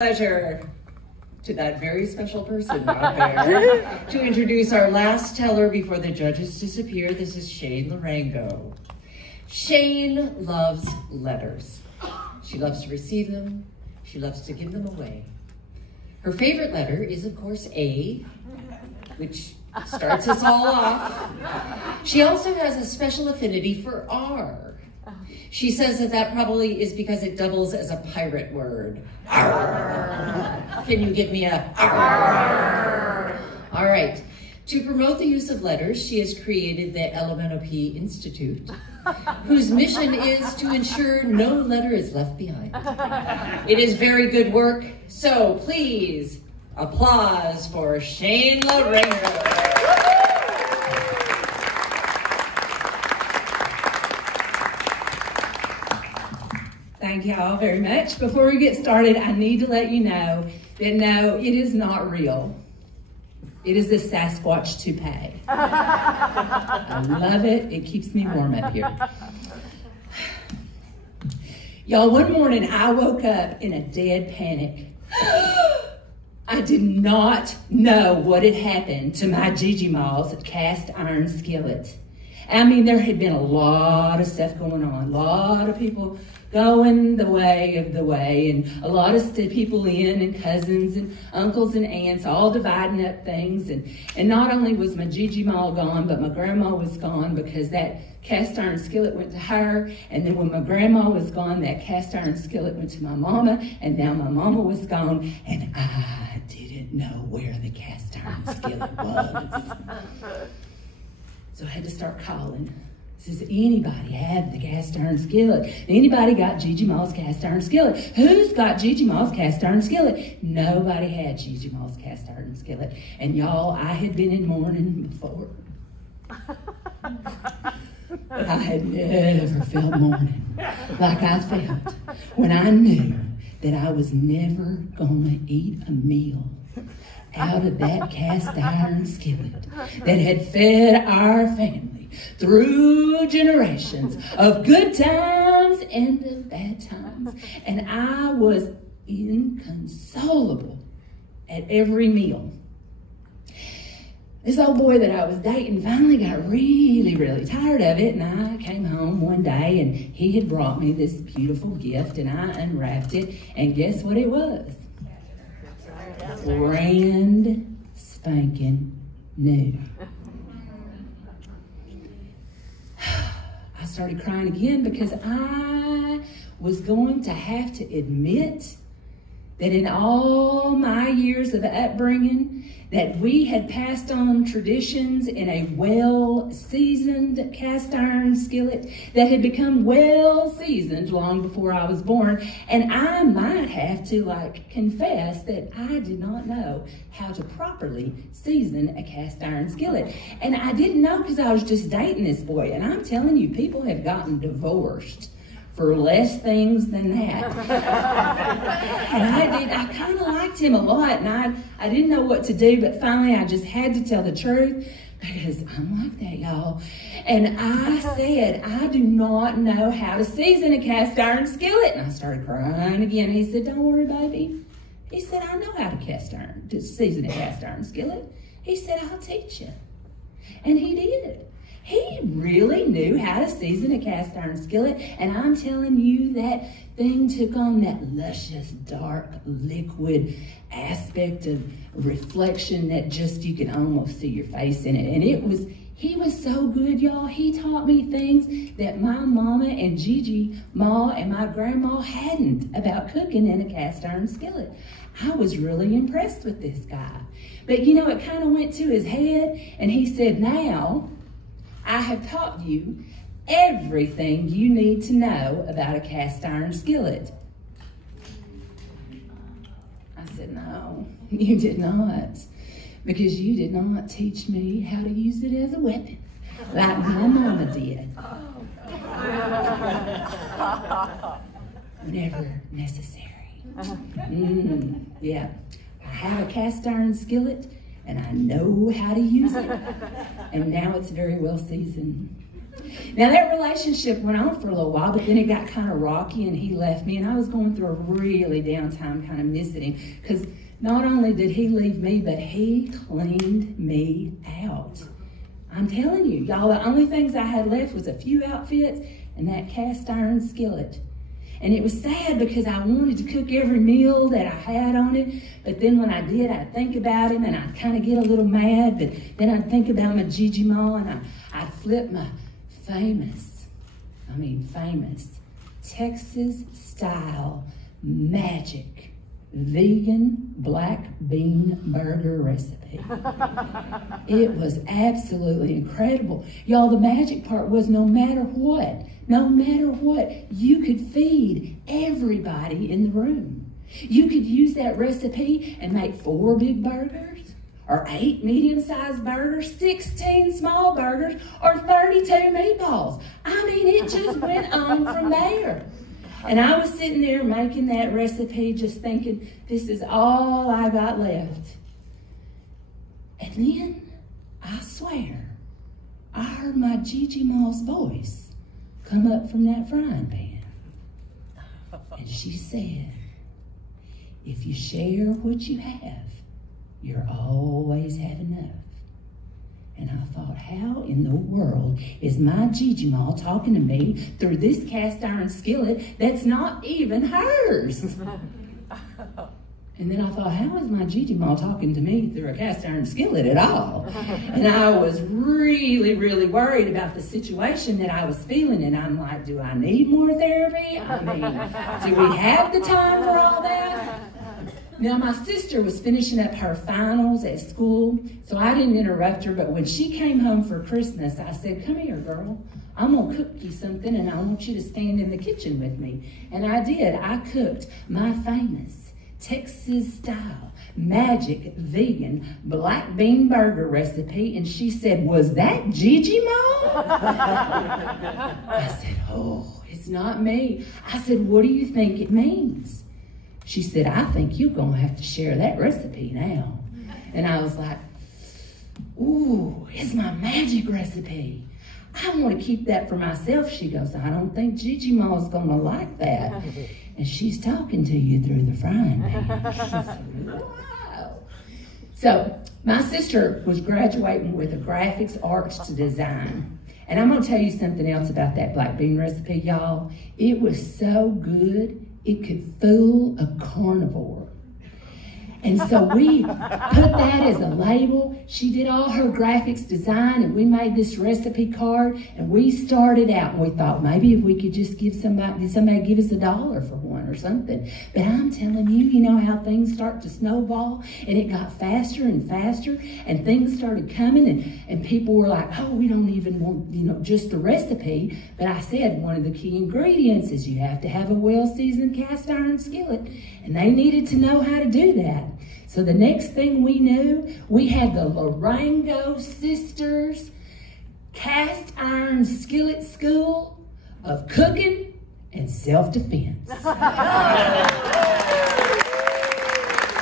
Pleasure to that very special person out there to introduce our last teller before the judges disappear. This is Shayne Larango. Shayne loves letters. She loves to receive them. She loves to give them away. Her favorite letter is, of course, A, which starts us all off. She also has a special affinity for R. She says that probably is because it doubles as a pirate word. Arr. Can you give me a arr? All right. To promote the use of letters, she has created the LMNOP Institute, whose mission is to ensure no letter is left behind. It is very good work, so please, applause for Shayne Larango. Thank y'all very much. Before we get started, I need to let you know that no, it is not real. It is the Sasquatch toupee. I love it. It keeps me warm up here. Y'all, one morning I woke up in a dead panic. I did not know what had happened to my GGMa's cast iron skillet. I mean, there had been a lot of stuff going on, a lot of people going the way of the way, and a lot of people in, and cousins and uncles and aunts all dividing up things. And not only was my GGMa gone, but my grandma was gone because that cast iron skillet went to her. And then when my grandma was gone, that cast iron skillet went to my mama, and now my mama was gone, and I didn't know where the cast iron skillet was. So I had to start calling. Says, anybody have the cast iron skillet? Anybody got GGMa's cast iron skillet? Who's got GGMa's cast iron skillet? Nobody had GGMa's cast iron skillet. And y'all, I had been in mourning before. But I had never felt mourning like I felt when I knew that I was never gonna eat a meal out of that cast iron skillet that had fed our family through generations of good times and of bad times. And I was inconsolable at every meal. This old boy that I was dating finally got really, really tired of it, and I came home one day and he had brought me this beautiful gift, and I unwrapped it, and guess what it was? Brand spanking new. I started crying again because I was going to have to admit that in all my years of upbringing, that we had passed on traditions in a well-seasoned cast iron skillet that had become well-seasoned long before I was born. And I might have to confess that I did not know how to properly season a cast iron skillet. And I didn't know because I was just dating this boy. And I'm telling you, people have gotten divorced for less things than that. And I kind of liked him a lot, and I didn't know what to do, but finally I just had to tell the truth because I'm like that, y'all. And I said, I do not know how to season a cast iron skillet. And I started crying again. He said, don't worry, baby. He said, I know how to season a cast iron skillet. He said, I'll teach you. And he did. He really knew how to season a cast iron skillet, and I'm telling you, that thing took on that luscious, dark, liquid aspect of reflection that just you can almost see your face in it. And he was so good, y'all. He taught me things that my mama and GGMa and my grandma hadn't about cooking in a cast iron skillet. I was really impressed with this guy. But you know, it kind of went to his head, and he said, now, I have taught you everything you need to know about a cast iron skillet. I said, no, you did not, because you did not teach me how to use it as a weapon like my mama did. Whenever necessary. Yeah, I have a cast iron skillet, and I know how to use it. And now it's very well seasoned. Now that relationship went on for a little while, but then it got kind of rocky and he left me, and I was going through a really down time, kind of missing him, because not only did he leave me, but he cleaned me out. I'm telling you, y'all, the only things I had left was a few outfits and that cast iron skillet. And it was sad because I wanted to cook every meal that I had on it, but then when I did, I'd think about him and I'd kind of get a little mad, but then I'd think about my GGMa and I'd flip my famous Texas style magic vegan black bean burger recipe. It was absolutely incredible. Y'all, the magic part was no matter what, you could feed everybody in the room. You could use that recipe and make 4 big burgers, or 8 medium-sized burgers, 16 small burgers, or 32 meatballs. I mean, it just went on from there. And I was sitting there making that recipe just thinking, this is all I got left. And then, I swear, I heard my GGMa's voice come up from that frying pan. And she said, if you share what you have, you'll always have enough. And I thought, how in the world is my GGMa talking to me through this cast iron skillet that's not even hers? And then I thought, how is my GGMa talking to me through a cast iron skillet at all? And I was really, really worried about the situation that I was feeling. And I'm like, do I need more therapy? I mean, do we have the time for all that? Now, my sister was finishing up her finals at school, so I didn't interrupt her, but when she came home for Christmas, I said, come here, girl. I'm going to cook you something, and I want you to stand in the kitchen with me. And I did. I cooked my famous Texas-style magic vegan black bean burger recipe, and she said, was that GGMa? I said, oh, it's not me. I said, what do you think it means? She said, I think you're going to have to share that recipe now. And I was like, ooh, it's my magic recipe. I want to keep that for myself. She goes, I don't think GGMa's going to like that. And she's talking to you through the frying pan. She said, wow. So my sister was graduating with a graphics arts to design. And I'm going to tell you something else about that black bean recipe, y'all. It was so good, it could fool a carnivore. And so we put that as a label. She did all her graphics design, and we made this recipe card, and we started out, and we thought maybe if we could just give somebody give us $1 for one or something. But I'm telling you, you know how things start to snowball, and it got faster and faster, and things started coming, and people were like, oh, we don't even want, just the recipe. But I said one of the key ingredients is you have to have a well-seasoned cast iron skillet, and they needed to know how to do that. So the next thing we knew, we had the Larango Sisters Cast Iron Skillet School of Cooking and Self-Defense.